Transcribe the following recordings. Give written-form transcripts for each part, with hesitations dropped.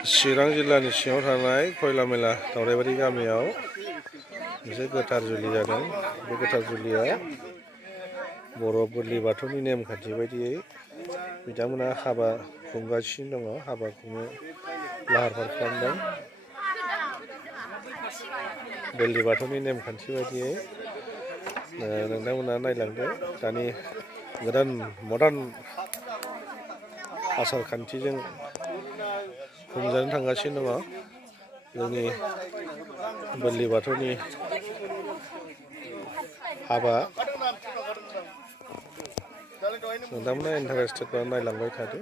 chirang जिल्लानि सिङाव थानाय koila मेला दावराइबारि गामियाव मोनसे गोथार जुलि जादों। बे गोथार जुलिया बर' बोरलि बाथौनि नेमखान्थि बायदियै बिथांमोना हाबा खुंगासिनो दङ, हाबा खुंनो लाहार फाहार खालामदों। बोरलि बाथौनि नेमखान्थि बायदियै नोंथांमोना नायलांदो। दानि गोदान मडार्न आसार खान्थिजों खुंजानो थांगासिनो दङ जोंनि बोरलि बाथौनि हाबा। नोंथांमोना इन्टारेस्टेड बा नायलांबाय थादो।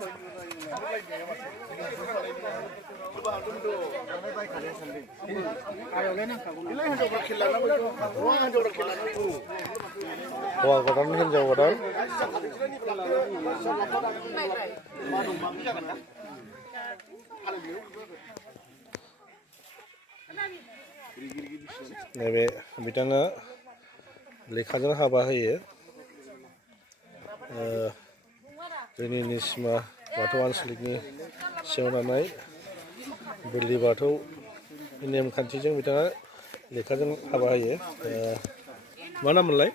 हौवा गोदान हिनजाव गोदान नैबे बिथाङा लेखाजों हाबा होयो। जोंनि निसिमा बाथौ आन्सलिकनि सिङाव थानाय बोरलि बाथौ नेमखान्थिजों बिथाङा लेखाजों हाबा होयो। मा नाम मोनलाय?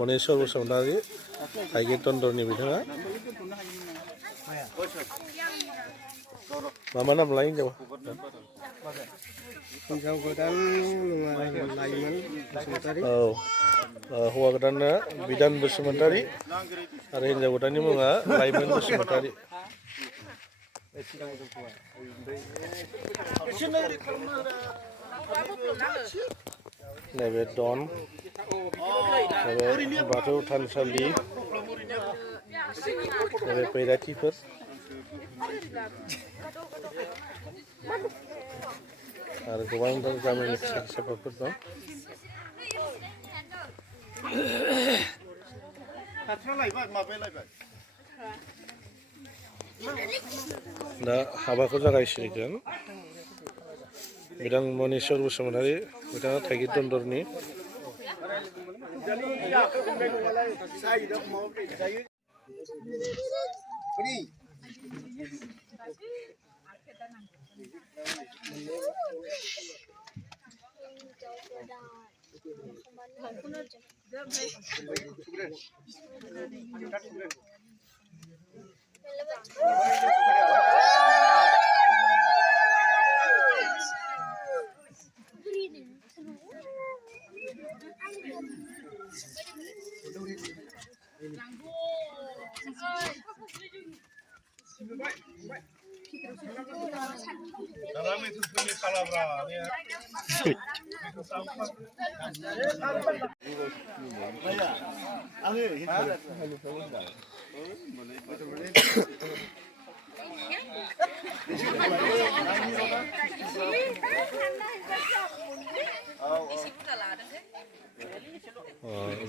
मनेस्वर बसुमतारी थाइगिर दन्दरनि बिथाङा। मा नाम लायो हिनजाव? हिनजाव गोदान लाइमोन बसुमतारी। औ, हौवा गोदाना बिदान बसुमतारी आरो हिनजाव गोदाननि मुङा लाइमोन बसुमतारी। नैबे दन, नैबे बाथौ थानसालि, नैबे बैराथिफोर। आरो गोबांथार गामिनि फिसा फिसाफोर दं। दा हाबाखौ जागायसिगोन। बिथां मनेस्वर बसुमतारी, बिथाङा थाइगिर दन्दरनि।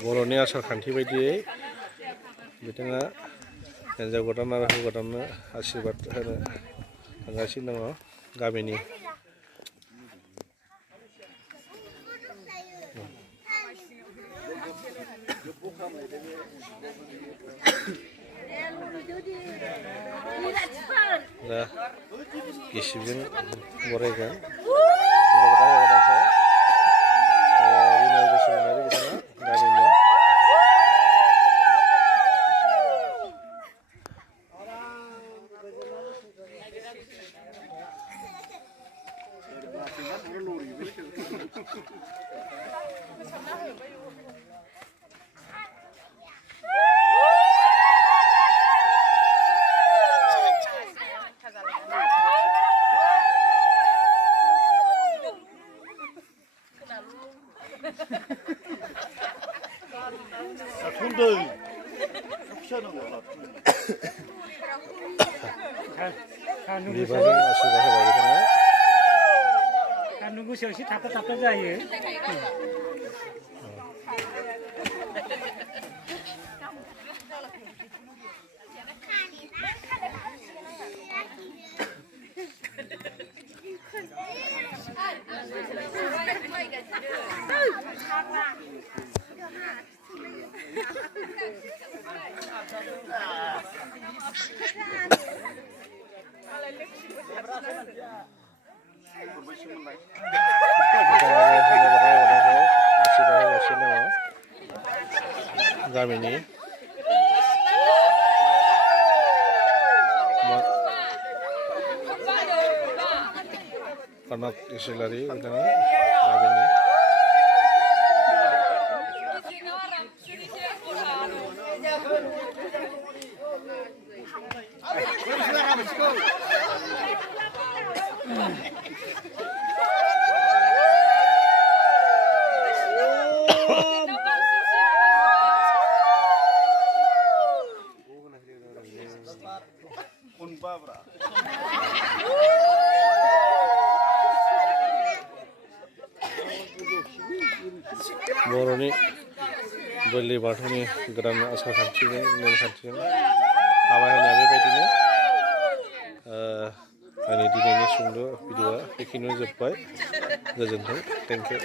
बर'नि आसार खान्थि बायदियै बिथाङा हिनजाव गोदान आरो हौवा गोदाननो आशीर्बाद होनो थांगासिनो दङ गामिनि। दा गिसिबजों बरायगोन बिनाय बसुमतारी बिथाङा गामिनि। बिबारजों आशीर्बाद होबाय बिथाङा। सान्दुं गोसायाव एसे थाबथा थाबथा जायो। गामिनि कनक इसिलारि बिथाङा गामिनि बर'नि बोलि बाथौनि गोदान आसार खान्थिजों नेमखान्थिजों हाबा होनाया बेबायदिनो आंनि दिनैनि सुंद' भिडिअ'आ बेखिनियाव जोब्बाय गोजोन्थों थेंक इउ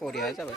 बरिया जाबाय